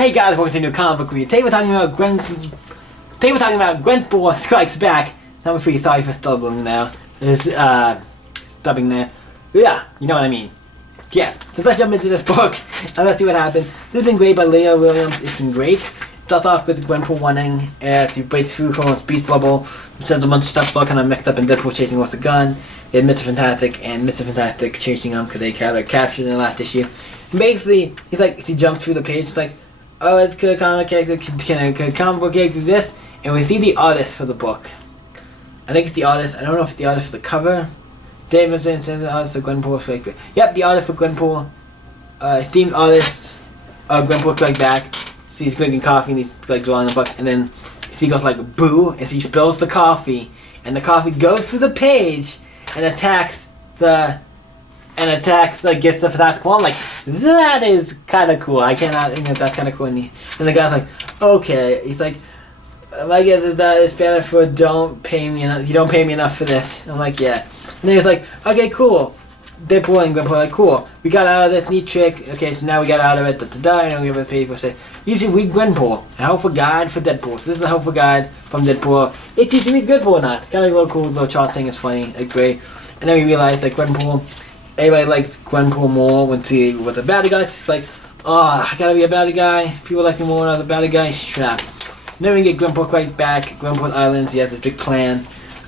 Hey guys, welcome to a new comic book review. Today we're talking about Gwenpool Strikes Back. Number 3, sorry for stumbling there. Stubbing there. Yeah, you know what I mean. Yeah, so let's jump into this book and let's see what happens. This has been great by Leah Williams. It's been great. Starts off with Gwenpool winning as he breaks through Colin's speech bubble. Sends a bunch of stuff all kind of mixed up, and Deadpool chasing with a gun. We had Mr. Fantastic and Mr. Fantastic chasing him because they kind of captured in the last issue. And basically, he jumped through the page. It's like, oh, it's a comic character, can a comic book character this? And we see the artist for the book. I think it's the artist. I don't know if it's the artist for the cover. David says the artist of Gwenpool Strike Back. Yep, the artist for Gwenpool. Esteemed artist of Gwenpool Strike Back. So he's drinking coffee and he's like drawing the book. And then he goes like boo, and he spills the coffee. And the coffee goes through the page and attacks gets the Fantastic One. Like, that is kind of cool. I cannot think that's kind of cool. And the guy's like, okay. He's like, my guess is that is Spanish for don't pay me enough. You don't pay me enough for this. I'm like, yeah. And then he's like, okay, cool. Deadpool and Gwenpool like, cool. We got out of this neat trick. Okay, so now we got out of it. And we have a page for say, using read Gwenpool. A helpful guide for Deadpool. So this is a helpful guide from Deadpool. It teaches me Gwenpool or not. It's kind of a little cool little chart thing. It's funny. It's great. And then we realized that Gwenpool, everybody likes Gwenpool more when she was a bad guy. It's like, oh, I gotta be a bad guy. People like me more when I was a bad guy. Crap. And then we get Gwenpool right back. Gwenpool Islands. He has this big plan.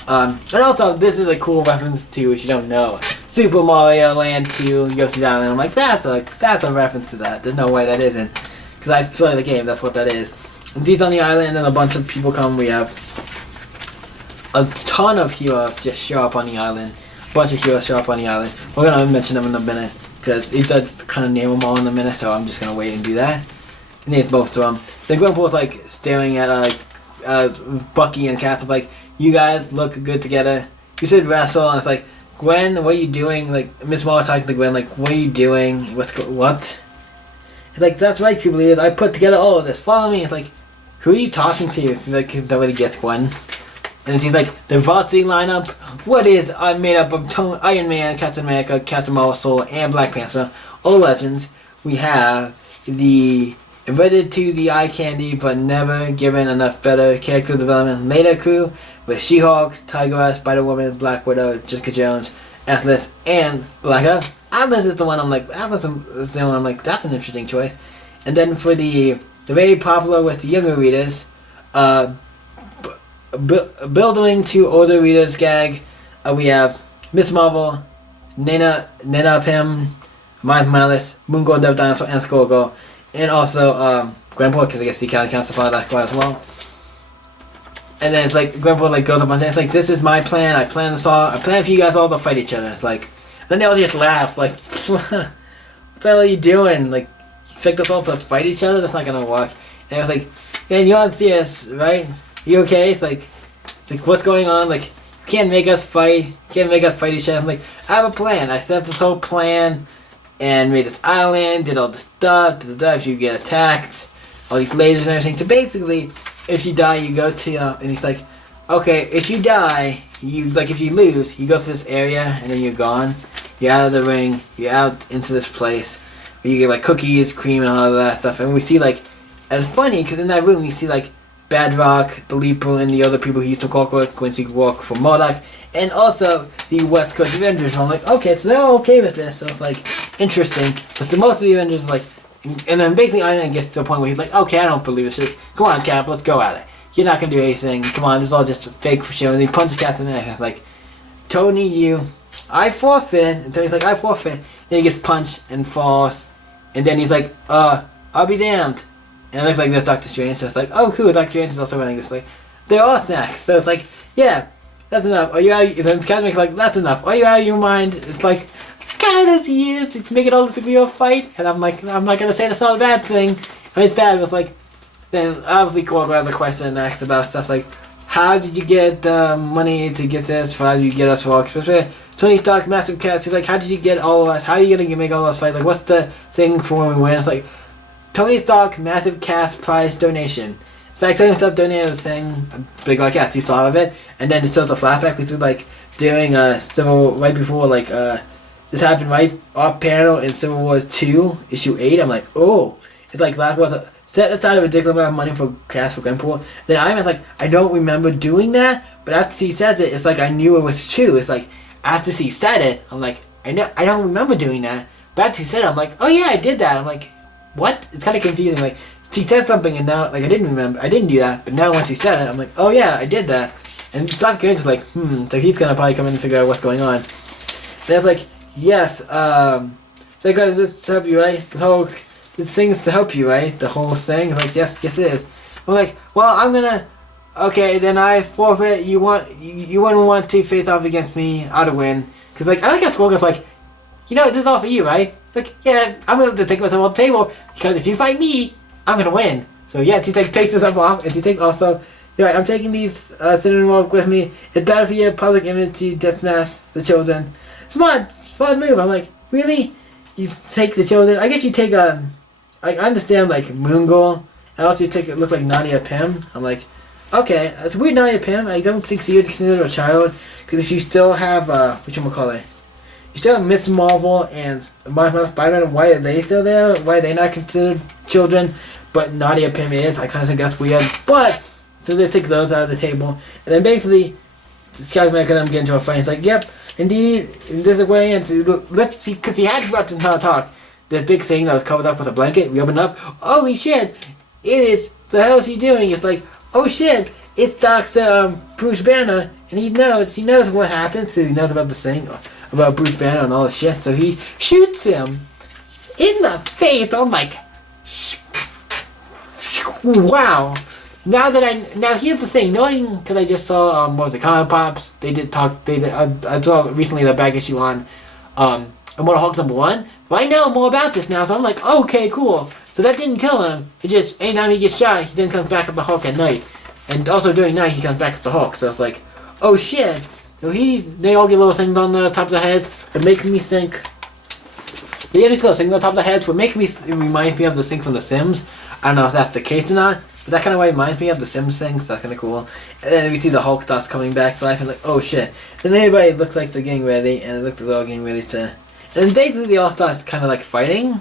And also, this is a cool reference to, if you don't know, Super Mario Land 2, Yoshi's Island. I'm like, that's a reference to that. There's no way that isn't. Because I've played the game, that's what that is. And he's on the island, and a bunch of people come. We have a ton of heroes just show up on the island. A bunch of heroes show up on the island. We're going to mention them in a minute, because he does kind of name them all in a minute, so I'm just going to wait and do that. He names most of them. Then Gwenpool's like staring at Bucky and Cap, like, you guys look good together. You said wrestle, and it's like, Gwen, what are you doing? Like, Miss Marvel talking to Gwen, like, what are you doing? What? It's like, that's right, people leaders. I put together all of this. Follow me. It's like, who are you talking to? She's like, nobody gets Gwen. And she's like, the varsity lineup. What is made up of Iron Man, Captain America, Captain Marvel, and Black Panther. All legends. We have the invited to the eye candy, but never given enough better character development later crew with She-Hulk, Tigress, Spider-Woman, Black Widow, Jessica Jones, Atlas, and Black. Atlas is the one I'm like, that's an interesting choice. And then for the very popular with the younger readers, building to older readers gag, we have Miss Marvel, Nana Pym, Miles Morales, Moon Girl, Devil Dinosaur, and Skullgirl, and also Gwenpool, because I guess he kind of counts the part of that squad as well. And then it's like Gwenpool like goes up on there. It's like, this is my plan. I plan this all. I plan for you guys all to fight each other. It's like, then they all just laugh. Like, what the hell are you doing? Like, expect us all to fight each other? That's not gonna work. And I was like, man, you're on CS, right? You okay? It's like, what's going on? Like, you can't make us fight. You can't make us fight each other. I'm like, I have a plan. I set up this whole plan and made this island. Did all this stuff. If you get attacked, all these lasers and everything. So basically, if you die, you go to, and he's like, okay, if you die, if you lose, you go to this area, and then you're gone. You're out of the ring, you're out into this place, where you get, like, cookies, cream, and all of that stuff, and we see, like, and it's funny, because in that room, we see, like, Bedrock, the Leaper, and the other people who used to work with, Quincy work for MODOK, and also the West Coast Avengers. And I'm like, okay, so they're all okay with this, so it's, like, interesting, but the most of the Avengers, like, and then basically Iron Man gets to a point where he's like, okay, I don't believe this shit. Come on, Cap, let's go at it. You're not gonna do anything. Come on, this is all just fake for show. And he punches Captain America. Like, Tony, I forfeit. And Tony's like, I forfeit. Then he gets punched and falls. And then he's like, I'll be damned. And it looks like there's Doctor Strange. So it's like, oh, cool, Doctor Strange is also running this. Like, they're all snacks. So it's like, yeah, that's enough. Are you out? And then Captain America's like, that's enough. Are you out of your mind? It's like, kind of he is to make it all look like a real fight, and I'm like, I'm not gonna say that's not a bad thing. I mean, it's bad, but it's like, then obviously Gorgo has a question and asks about stuff like, how did you get money to get this? How did you get us for? Especially Tony Stark, Massive Cats. He's like, how did you get all of us? How are you gonna make all of us fight? Like, what's the thing for when we win? It's like, Tony Stark, Massive Cats prize donation. In fact, Tony Stark donated a thing, a big like cast. He saw of it, and then it shows a flashback. We see like during right before like this happened right off panel in Civil War 2, issue 8. I'm like, oh, it's like last was set aside a ridiculous amount of money for cash for gwenpool. Then I'm like, I don't remember doing that, but after he says it, it's like I knew it was true. It's like after he said it, I'm like, I don't remember doing that. But after he said it, I'm like, oh yeah, I did that. I'm like, what? It's kind of confusing. Like he said something and now like I didn't do that. But now once he said it, I'm like, oh yeah, I did that. And Dr. Grant's like, so he's gonna probably come in and figure out what's going on. And I was like, yes, so I got this to help you, right? This thing's to help you, right? The whole thing? I'm like, yes it is. I'm like, well, I'm gonna, okay, then I forfeit. You wouldn't want to face off against me. I'd win. Cause like, I like how Squirrel's like, this is all for you, right? Like, yeah, I'm gonna have to take myself off the table, because if you fight me, I'm gonna win. So yeah, she takes herself off, and she takes also, you're right, I'm taking these cinnamon rolls with me. It's better for your public image to death mask the children. Smart move. I'm like, really? You take the children? I guess you take I understand like Moongirl, and also you take it look like Nadia Pym. I'm like, okay, it's weird Nadia Pym. I don't think so. You're considered a child because if you still have whatchamacallit, you still have Miss Marvel and Spider-Man. Why are they still there? Why are they not considered children? But Nadia Pym is. I kind of think that's weird. But so they take those out of the table, and then basically, this guy's making them get into a fight. He's like, yep, indeed, there's a way into the lips, because he had forgotten how to talk. The big thing that was covered up with a blanket, we open up, holy shit, it is, the hell is he doing? It's like, oh shit, it's Dr. Bruce Banner, and he knows what happened, so he knows about this thing, about Bruce Banner and all this shit, so he shoots him in the face. I'm like, wow. Now here's the thing, knowing, because I just saw, what was it, Comic Pops, I saw recently the back issue on, Immortal Hulk #1, so I know more about this now, so I'm like, okay, cool, so that didn't kill him, it just, anytime he gets shot, he then comes back up the Hulk at night, and also during night, he comes back up the Hulk, so it's like, oh shit, so they all get little things on the top of their heads, that make me think, they get these little things on top of their heads, what makes me, it reminds me of the thing from The Sims, I don't know if that's the case or not, but that kind of reminds me of the Sims thing, so that's kind of cool. And then we see the Hulk starts coming back to life, and like, oh shit. And then everybody looks like they're getting ready, and it looks like they're all getting ready to... And then basically they all start kind of like fighting.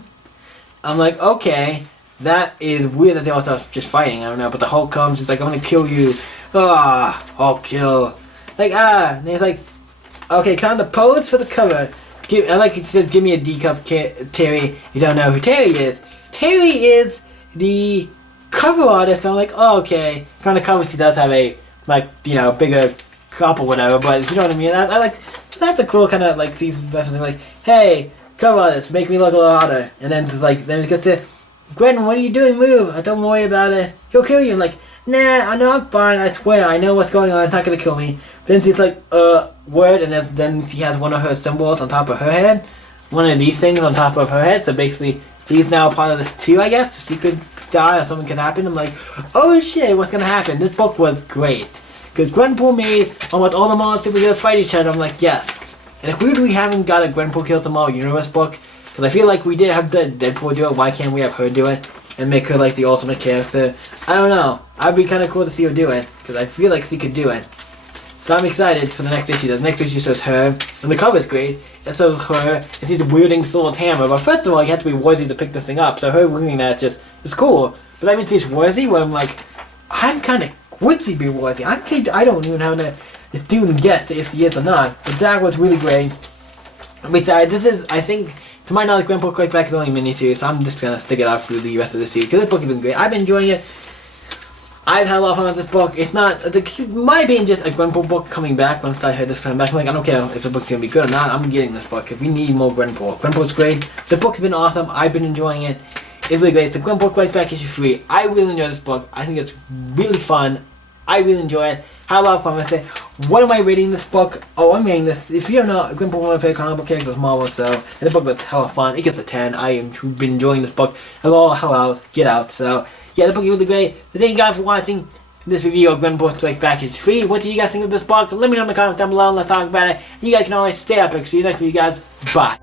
I'm like, okay, that is weird that they all start just fighting, I don't know, but the Hulk comes, he's like, I'm gonna kill you. Hulk kill. Like, and he's like, okay, kind of pose for the cover. I like he said, give me a D cup, Terry. You don't know who Terry is. Terry is the cover artist. I'm like, oh, okay. Kind of covers he does have a, like, bigger cup or whatever, but you know what I mean? I like, that's a cool kind of, like, season referencing, like, hey, cover artist, make me look a little harder. And then, like, then we get to, Gwen, what are you doing? Move. Don't worry about it. He'll kill you. I'm like, nah, I know I'm fine. I swear, I know what's going on. It's not going to kill me. But then she's like, word, and then she has one of her symbols on top of her head. One of these things on top of her head. So basically, she's now part of this too, I guess. She could die or something could happen. I'm like, oh shit, what's gonna happen? This book was great. Because Gwenpool made almost all the monsters superheroes fight each other. I'm like, yes. And if we haven't got a Gwenpool Kills Them All universe book, because I feel like we did have the Deadpool do it, why can't we have her do it? And make her like the ultimate character? I don't know. I'd be kind of cool to see her do it. Because I feel like she could do it. So I'm excited for the next issue. The next issue shows her, and the cover's great. It shows her, and she's wielding Swords Hammer. But first of all, you have to be worthy to pick this thing up. So her wielding that just is cool. But that means she's worthy. Where I'm like, I'm kind of would she be worthy? I don't even have to even guess if she is or not. But that was really great. Besides, this is, I think, to my knowledge, Gwenpool Quake Back is only a mini-series, so I'm just gonna stick it out through the rest of the series. Because this book has been great. I've been enjoying it. I've had a lot of fun with this book. It's not, my being just a Gwenpool book coming back. Once I heard this coming back, I'm like, I don't care if the book's going to be good or not. I'm getting this book. If we need more Gwenpool. Gwenpool's great. The book has been awesome. I've been enjoying it. It's really great. It's a Gwenpool Quake Back issue 3. I really enjoy this book. I think it's really fun. I really enjoy it. Had a lot of fun with it. What am I rating this book? Oh, I'm rating this. If you don't know, Gwenpool one of my favorite comic book characters, Marvel, so, and the book was hella fun. It gets a 10. I have been enjoying this book. Hello, hell out. Get out. So, yeah, the book is really great. So thank you guys for watching this review of Gwenpool Strikes Back is free. What do you guys think of this book? Let me know in the comments down below and let's talk about it. You guys can always stay up. See you next week, guys. Bye.